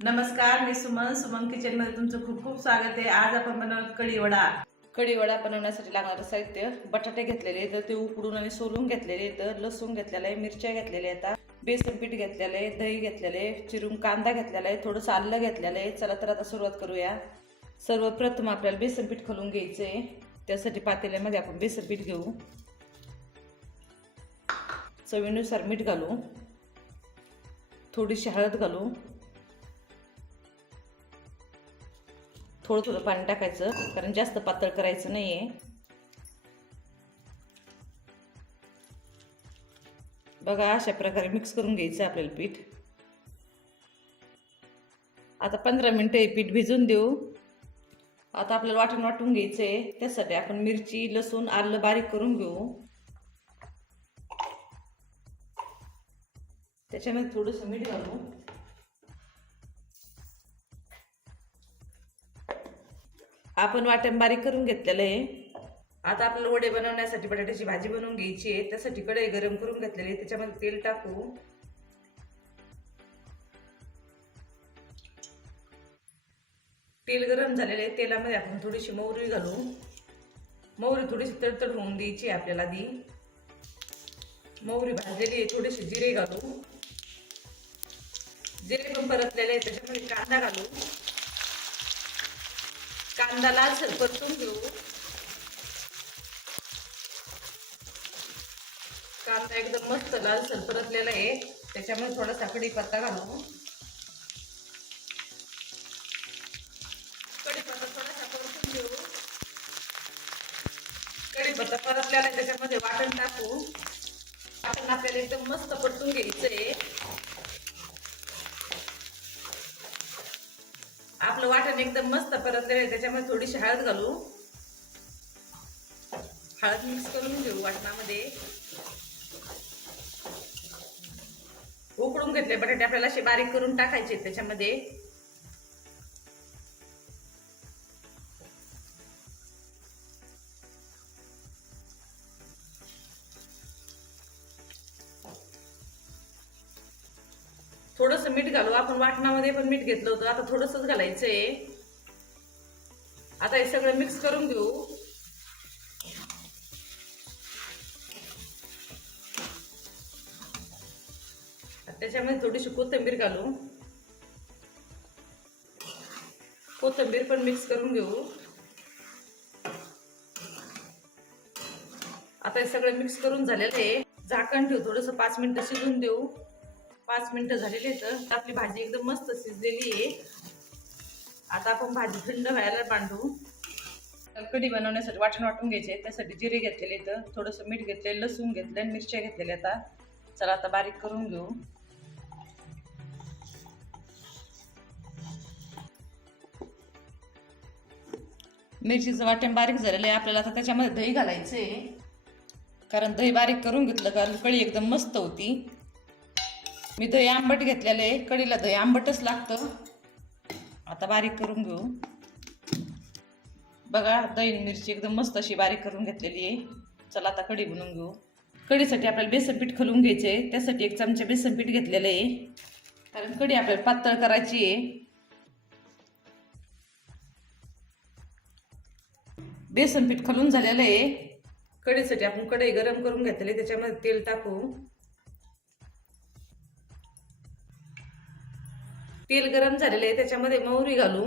नमस्कार मी सुमन. सुमन किचनमध्ये तुमचं खूप खूप स्वागत आहे. आज आपण बनवत कढीवडा. कढीवडा बनवण्यासाठी लागणारं साहित्य बटाटे घेतलेले आहेत तर ते उकडून आणि सोलून घेतलेले आहेत लसूण घेतलेला आहे मिरच्या घेतलेल्या आहेत बेसन पीठ घेतलेलं आहे दही घेतलेलं आहे चिरून कांदा घेतलेला आहे थोडंसं आलं घेतलेलं आहे. चला तर आता सुरुवात करूया. सर्वप्रथम आपल्याला बेसन पीठ खालून घ्यायचं आहे त्यासाठी पातेल्यामध्ये आपण बेसन पीठ घेऊ. चवीनुसार मीठ घालू. थोडीशी हळद घालू. थोडं थोडं पाणी टाकायचं कारण जास्त पातळ करायचं नाहीये. बघा अशा प्रकारे मिक्स करून घ्यायचं आपल्याला पीठ. आता पंधरा मिनटं हे पीठ भिजून देऊ. आता आपल्याला वाटण वाटून घ्यायचं आहे त्यासाठी आपण मिरची लसूण आलं बारीक करून घेऊ. त्याच्यामध्ये थोडंसं मीठ घालू. आपण वाटण बारीक करून घेतलेलं आहे. आता आपल्याला वडे बनवण्यासाठी बटाट्याची भाजी बनवून घ्यायची आहे. त्यासाठी कढई गरम करून घेतलेली आहे. त्याच्यामध्ये तेल टाकू. तेल गरम झालेले आहे. तेलामध्ये आपण थोडीशी मोहरी घालू. मोहरी थोडीशी तडतड होऊन द्यायची आहे आपल्याला आधी. मोहरी भाजलेली आहे. थोडेसे जिरे घालू. जिरे पण परतलेले आहे त्याच्यामध्ये कांदा घालू. कांदा लालसर परतून घेऊ. कांदा एकदम मस्त लालसर परतलेला आहे. त्याच्यामुळे थोडासा कढीपत्ता घालू. कढीपत्ता थोडासा परतून घेऊ. कढीपत्ता परतलेला त्याच्यामध्ये वाटण टाकू. वाटण आपल्याला एकदम मस्त परतून आहे आपलं वाटण एकदम मस्त परतलेलं आहे त्याच्यामध्ये थोडीशी हळद घालू. हळद मिक्स करून घेऊ वाटणामध्ये. उकडून घेतले बटाटे आपल्याला असे बारीक करून टाकायचे त्याच्यामध्ये. थोडस मीठ घालू. आपण वाटणामध्ये पण मीठ घेतलं होतं. आता थोडंसंच घालायचंय. आता हे सगळं मिक्स करून घेऊ. त्याच्यामध्ये थोडीशी कोथिंबीर घालू. कोथिंबीर पण मिक्स करून घेऊ. आता हे सगळं मिक्स करून झालेलं आहे. झाकण ठेवू. थोडंसं पाच मिनिटं शिजून देऊ. पाच मिनटं झालेली आहेत. आपली भाजी एकदम मस्त शिजलेली आहे. आता आपण भाजी थंड व्हायला बांधू. कढी बनवण्यासाठी वाटण वाटून घ्यायचे त्यासाठी जिरे घेतलेले तर थोडंसं मीठ घेतले लसूण घेतले मिरच्या घेतलेल्या आता. चला आता बारीक करून घेऊ. मिरचीचं वाटण बारीक झालेलं आहे. आपल्याला आता त्याच्यामध्ये दही घालायचं आहे कारण दही बारीक करून घेतलं कारण कढी एकदम मस्त होती. मी दही आंबट घेतलेलं आहे. कढीला दही आंबटच लागतं. आता बारीक करून घेऊ. बघा दही मिरची एकदम मस्त अशी बारीक करून घेतलेली आहे. चला आता कढी बनवून घेऊ. कढीसाठी आपल्याला बेसन पीठ खलून घ्यायचं आहे. त्यासाठी एक चमचा बेसन पीठ घेतलेलं आहे. कारण कढी आपल्याला पातळ करायची आहे. बेसन पीठ खलून झालेलं आहे. कढीसाठी आपण कढई गरम करून घेतलेली त्याच्यामध्ये तेल टाकू. तेल गरम झालेलं आहे त्याच्यामध्ये मोहरी घालू.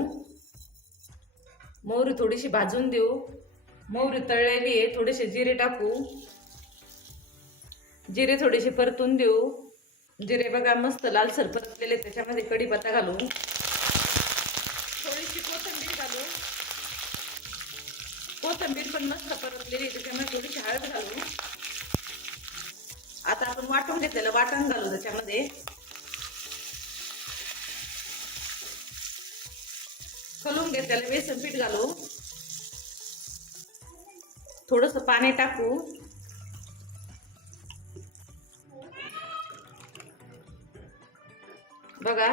मोहरी थोडीशी भाजून देऊ. मोहरी तळलेली आहे थोडेसे जिरे टाकू. जिरे थोडेसे परतून देऊ. जिरे बघा मस्त लालसर परतलेले त्याच्यामध्ये कढीपत्ता घालू थोडीशी कोथिंबीर घालू कोथिंबीर पण मस्त परतलेली आहे, त्याच्यामध्ये थोडीशी हळद घालू आता आपण वाटून घेतलेलं वाटण घालू त्याच्यामध्ये. खलून घेतलेलं बेसन पीठ घालू. थोडस पाणी टाकू. बघा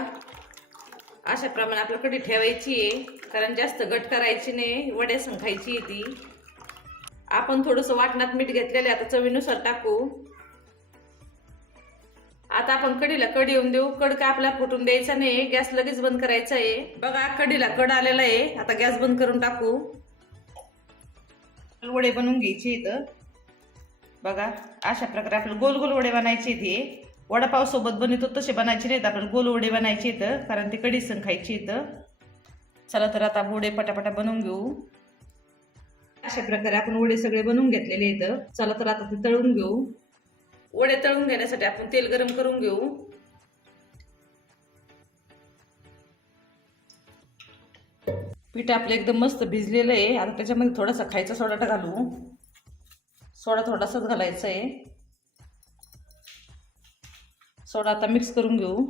अशा प्रमाणे आपल्या कडी ठेवायची आहे कारण जास्त घट करायची नाही वड्यासन खायची आहे ती. आपण थोडंसं वाटणात मीठ घेतलेलं आता चवीनुसार टाकू. आता आपण कडीला कडी येऊन देऊ. कड काय आपला फुटून द्यायचा नाही. गॅस लगेच बंद करायचा आहे. बघा कडीला कड आलेला आहे. आता गॅस बंद करून टाकू. वडे बनवून घ्यायचे इथं. बघा अशा प्रकारे आपल्याला गोल गोल वडे बनायचे इथे वडापाव सोबत बनवतो तसे बनायचे नाहीत. आपल्याला गोल वडे बनायचे इथं कारण ते कडी सण खायची इथं. चला तर आता वडे पटापटा बनवून घेऊ. अशा प्रकारे आपण वडे सगळे बनवून घेतलेले इथं. चला तर आता ते तळून घेऊ. वडे तळून घेण्यासाठी आपण तेल गरम करून घेऊ. पीठ आपलं एकदम मस्त भिजलेलं आहे. आता त्याच्यामध्ये थोडासा खायचा सोडा घालू. सोडा थोडासाच घालायचा आहे. सोडा आता मिक्स करून घेऊ.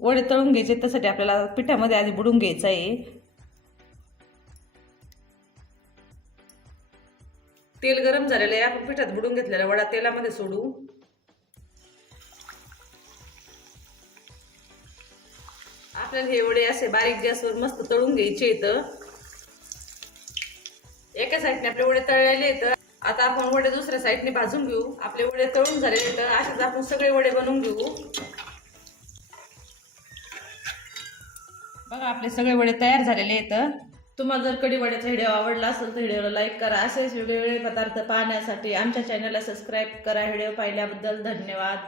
वडे तळून घ्यायचे त्यासाठी आपल्याला पिठामध्ये आधी बुडून घ्यायचं आहे. तेल गरम झालेलं आहे. आपण पिठात बुडून घेतलेला वडा तेलामध्ये सोडू. आपल्याला हे वडे असे बारीक गॅसवर मस्त तळून घ्यायचे इथं एका साईडने आपले वडे तळलेले येतं आता आपण वडे दुसऱ्या साईडने भाजून घेऊ. आपले वडे तळून झालेले येतं असेच आपण सगळे वडे बनवून घेऊ. बघा आपले सगळे वडे तयार झालेले आहेत. तुम्हाला जर कडीवाड्याचा व्हिडिओ आवडला असेल तर व्हिडिओला लाईक करा. असेच वेगवेगळे पदार्थ पाहण्यासाठी आमच्या चॅनलला सबस्क्राईब करा. व्हिडिओ पाहिल्याबद्दल धन्यवाद.